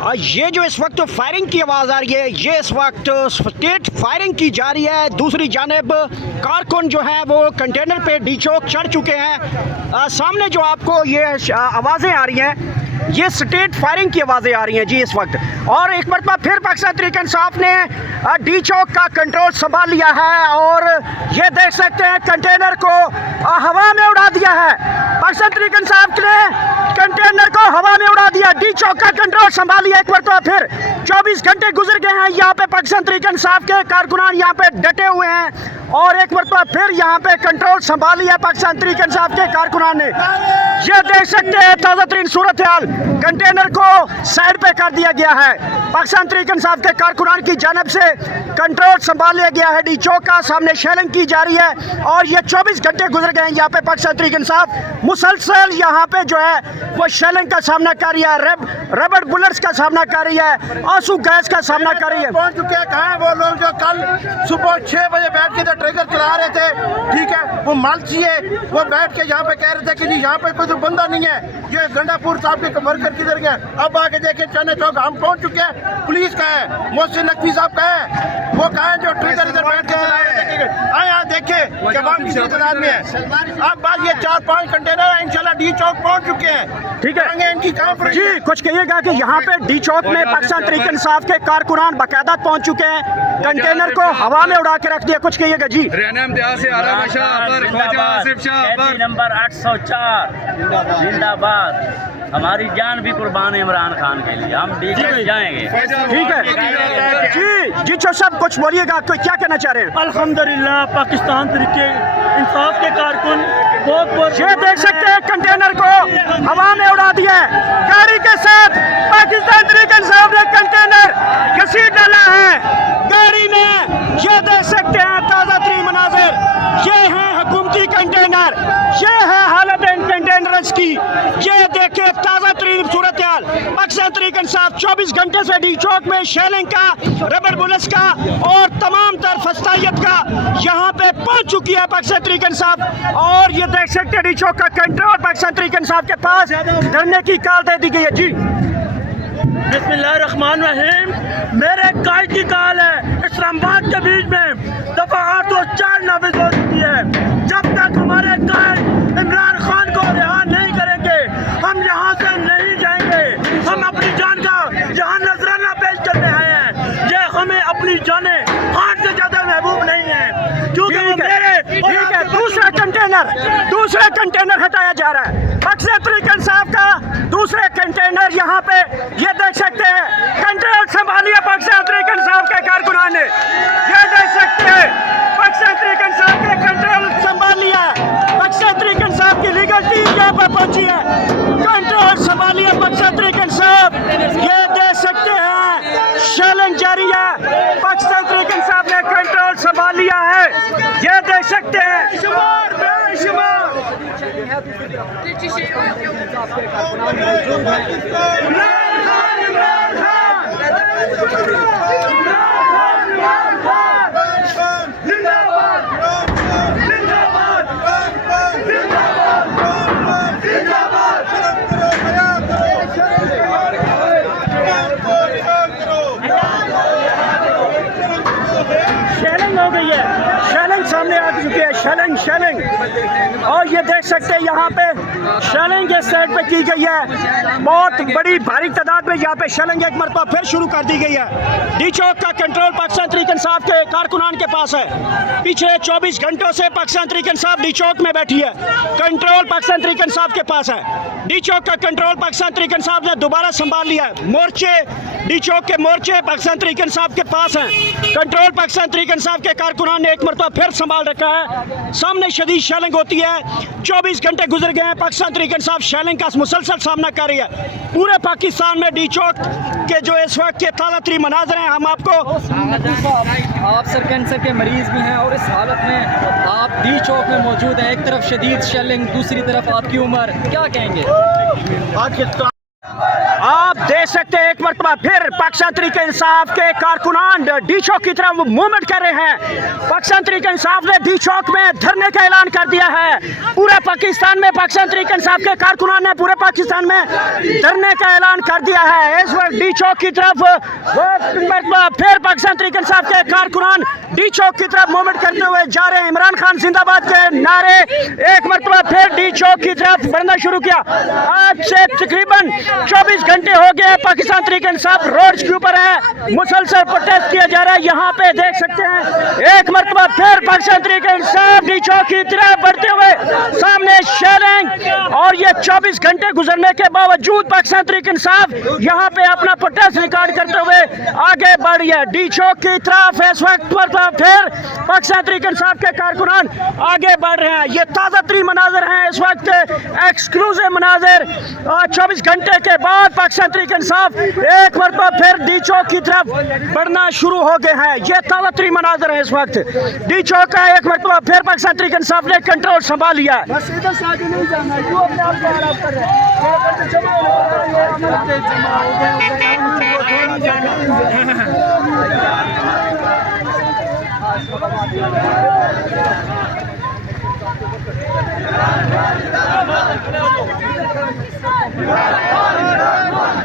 ये जो इस वक्त फायरिंग की आवाज़ आ रही है, ये इस वक्त स्टेट फायरिंग की जा रही है। दूसरी जानिब कारकुन जो है वो कंटेनर पे डी चौक चढ़ चुके हैं। सामने जो आपको ये आवाज़ें आ रही हैं, ये स्टेट फायरिंग की आवाज़ें आ रही हैं जी इस वक्त। और एक मरतबा फिर पाकिस्तान तहरीक इंसाफ ने डी चौक का कंट्रोल संभाल लिया है और ये देख सकते हैं कंटेनर को हवा में उड़ा दिया है। पाकिस्तान तहरीक इंसाफ ने कंटेनर को हवा में उड़ा दिया, डी चौक का कंट्रोल संभाल लिया। एक मरतबा फिर 24 घंटे गुजर गए हैं, यहाँ पे पाकिस्तान तहरीक इंसाफ के कारकुनान यहाँ पे डटे हुए हैं और एक मरतबा फिर यहाँ पे कंट्रोल संभाल लिया पाकिस्तान तहरीक इंसाफ के कारकुनान ने। ये देख सकते हैं ताज़ा तरीन सूरत हाल, कंटेनर को साइड पे कर दिया गया है। पाकिस्तान तहरीक इंसाफ के कारकुनान की जानब से कंट्रोल संभाल लिया गया है डी चौक का। सामने शेलिंग की जा रही है और ये 24 घंटे गुजर गए हैं, यहाँ पे पाकिस्तान तहरीक इंसाफ मुसलसल यहाँ पे जो है वो शेलिंग का सामना कर रही है, रबड़ बुलेट्स का सामना कर रही है, आंसू गैस का सामना कर रही है। पहुंच चुके हैं कहाँ वो लोग जो कल सुबह 6 बजे बैठ के ट्रैकर चला रहे थे, ठीक है, वो मालची है, वो बैठ के यहाँ पे कह रहे थे कि जी यहाँ पे कोई तो बंदा नहीं है, ये गंडापुर साहब के वर्कर किधर गए। अब आके देखे चने चौक हम पहुंच चुके हैं, पुलिस का है, मोहसिन नकवी साहब का है, वो कहा है जो ट्रैकर इधर बैठ के चला रहे थे। आए यहाँ देखे जवान किसी तादाद में है। अब बाद ये 4-5 कंटेनर इंशाल्लाह डी चौक पहुंच चुके हैं, ठीक है इनकी जी। कुछ कहिएगा कि यहाँ पे डी चौक में पाकिस्तान तहरीक इंसाफ के कारकुनान बाकायदा पहुंच चुके हैं, कंटेनर को हवा में उड़ा के रख दिया। कुछ कहिएगा जी। नंबर 804 जिंदाबाद, हमारी जान भी कुर्बान है इमरान खान के लिए, हम डी चौक जाएंगे। ठीक है जी जी चो साहब कुछ बोलिएगा, क्या कहना चाह रहे हैं? अल्हम्दुलिल्लाह पाकिस्तान तरीके इंसाफ के कारकुन बहुत ये देख सकते हैं कंटेनर को हवा में उड़ा दिया है, गाड़ी के साथ पाकिस्तान तहरीक इंसाफ ने कंटेनर घसीट डाला है गाड़ी में। ये देख सकते हैं ताज़ा तरीन मनाजिर, ये है हुकूमती कंटेनर, ये है हालत इन कंटेनर्स की। ये देखे ताज़ा तरीन सूरत हाल, पाकिस्तान तहरीक इंसाफ 24 घंटे से डी चौक में शेलिंग का, रबर बुलेट्स का और तमाम तर फस्तायत का यहाँ पे पहुँच चुकी है पाकिस्तान तहरीक इंसाफ। और ये देख सकते हैं डी चौक का कंट्रोल पाकिस्तान तहरीक इंसाफ के पास धरने की कॉल दे दी गई है जी। बिस्मिल्लाहिर्रहमानिर्रहीम, मेरे गाइड की कॉल है इस्लामाबाद के बीच में दफा 804 नाफिज हो चुकी है। जब तक हमारे गाइड इमरान खान को रिहा नहीं करेंगे हम यहाँ से नहीं जाएंगे। हम अपनी जान का यहाँ नजराना पेश करने आए हैं। ये हमें अपनी जाने हाथ से ज्यादा महबूब नहीं है, क्योंकि मेरे ठीक है दूसरा कंटेनर हटाया जा रहा है पाकिस्तान तहरीक इंसाफ का। दूसरे कंटेनर यहाँ पे ये देख सकते हैं कंट्रोल संभालिए पाकिस्तान तहरीक इंसाफ के कारकुनान ने। ये देख सकते हैं पाकिस्तान तहरीक इंसाफ के कंट्रोल संभाल लिया है, पाकिस्तान तहरीक इंसाफ की लीगल टीम यहाँ पर पहुंची है, कंट्रोल संभालिए पाकिस्तान तहरीक इंसाफ। ये देख सकते हैं शेलिंग जारी है, पाकिस्तान तहरीक इंसाफ ने कंट्रोल संभाल लिया है, ये देख सकते हैं। शेलिंग हो गई है, शेलिंग सामने आ चुकी है, शेलिंग और ये देख सकते हैं यहाँ पे शेलिंग इस साइड पे की गई है। बहुत बड़ी भारी तादाद में यहाँ पे शेलिंग एक मरतबा फिर शुरू कर दी गई है। डी चौक का कंट्रोल पाकिस्तान तहरीक इंसाफ के कारकुनान के पास है। पिछले 24 घंटों से पाकिस्तान तहरीक इंसाफ डी चौक में बैठी है, कंट्रोल पाकिस्तान तहरीक इंसाफ के पास है। डी चौक का कंट्रोल पाकिस्तान तहरीक इंसाफ ने दोबारा संभाल लिया है। मोर्चे डी चौक के मोर्चे पाकिस्तान तहरीक इंसाफ के पास हैं, कंट्रोल पाकिस्तान तहरीक इंसाफ के कारकुनान ने एक मरतबा फिर संभाल रखा है। सामने शदीद शेलिंग होती है, 24 घंटे गुजर गए हैं, पाकिस्तान तहरीक इंसाफ शेलिंग का मुसलसल सामना कर रही है। पूरे पाकिस्तान में डी चौक के जो इस वक्त के ताज़ा तरीन मनाज़र हैं हम आपको। आप सर कैंसर के मरीज भी हैं और इस हालत में आप डी चौक में मौजूद हैं, एक तरफ शदीद शेलिंग, दूसरी तरफ आपकी उम्र, क्या कहेंगे? आप देख सकते हैं एक मरतबा फिर पाकिस्तान तहरीक इंसाफ के कारकुनान डी चौक की तरफ मूवमेंट कर रहे हैं। पाकिस्तान तहरीक इंसाफ ने डी चौक में धरने का ऐलान कर दिया है। पूरे पाकिस्तान में पाकिस्तान तहरीक इंसाफ के कारकुनान ने पूरे पाकिस्तान में धरने का ऐलान कर दिया है। इस वक्त डी चौक की तरफ फिर पाकिस्तान तहरीक इंसाफ के कारकुनान डी चौक की तरफ मूवमेंट करते हुए जा रहे हैं। इमरान खान जिंदाबाद के नारे एक मरतबा फिर डी चौक की तरफ बढ़ना शुरू किया। आज से तकरीबन 24 घंटे हो गए पाकिस्तान तहरीक इंसाफ रोड के ऊपर है, मुसलसल प्रोटेस्ट किया जा रहा है। यहाँ पे देख सकते हैं एक मरतबा फिर पाकिस्तान तहरीक इंसाफ डी चौक की तरफ बढ़ते हुए सामने शेयरिंग, और ये 24 घंटे गुजरने के बावजूद पाकिस्तान तहरीक इंसाफ यहाँ पे अपना प्रोटेस्ट रिकॉर्ड करते हुए आगे बढ़ रही है। डी चौक की तरफ इस वक्त फिर पाकिस्तान तहरीक इंसाफ के कारकुनान आगे बढ़ रहे हैं। ये ताज़ा तरीन मनाजर हैं इस वक्त, एक्सक्लूसिव मनाजर। 24 घंटे के बाद पाकिस्तान तहरीक इंसाफ एक मरतबा फिर डी चौक की तरफ बढ़ना शुरू हो गए हैं। ये ताज़ा तरीन मनाजर है इस वक्त डी चौक का। एक मरतबा फिर पाकिस्तान तहरीक इंसाफ ने कंट्रोल संभाल लिया है। बस इधर से आगे नहीं जाना है, क्यों अपने आप को खराब कर रहे हैं? जमा हो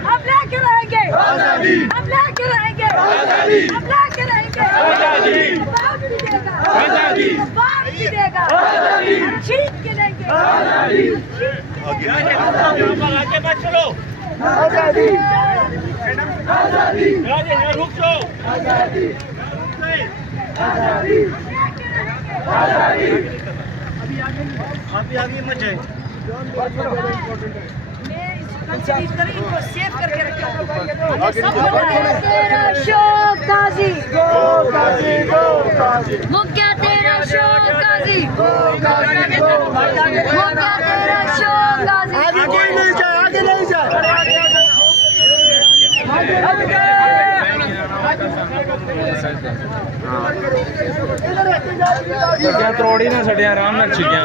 हम लेके रहेंगे, हम लेके रहेंगे, हम लेके रहेंगे। बाप भी देगा, बाप भी देगा, जीत के देंगे। आगे मत चलो, आजादी रुक जाओ। अभी आगे मत जाए। इनको सेव करके रखा। तेरा शौक गाजी, मुक्या तेरा शौक गाजी, मुक्या तेरा शौक गाजी। आगे कोई नहीं जाए, आगे नहीं जाए। चीज़ां त्रोड़ी ना छड़िया, आराम नाल चीज़ां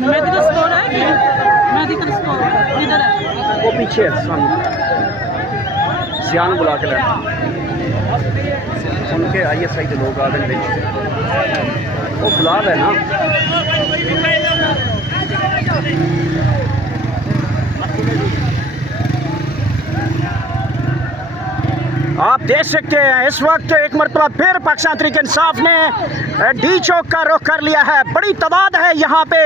मेडिकल स्टोर है, मेडिकल स्टोर इधर है, वो पीछे सियान बुला के लाए उनके आइए सही तो लोग आ गए वो बुला रहे ना। आप देख सकते हैं इस वक्त एक मरतबा फिर पाकिस्तान तहरीक इंसाफ ने डी चौक का रुख कर लिया है। बड़ी तादाद है यहाँ पे।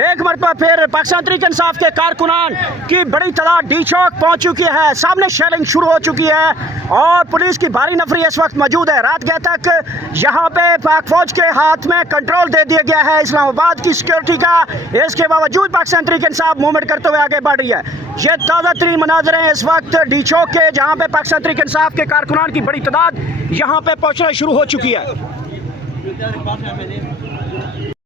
एक मरतबा फिर पाकिस्तान तहरीक इंसाफ के कारकुनान की बड़ी तादाद डी चौक पहुँच चुकी है। सामने शेलिंग शुरू हो चुकी है और पुलिस की भारी नफरी इस वक्त मौजूद है। रात गए तक यहाँ पे पाक फौज के हाथ में कंट्रोल दे दिया गया है इस्लामाबाद की सिक्योरिटी का। इसके बावजूद पाकिस्तान तहरीक इंसाफ मूवमेंट करते हुए आगे बढ़ रही है। ये ताज़ा तरीन मनाजर हैं इस वक्त डी चौक के, जहाँ पे पाकिस्तान तहरीक इंसाफ के कारकुनान की बड़ी तादाद यहाँ पे पहुँचना शुरू हो चुकी है।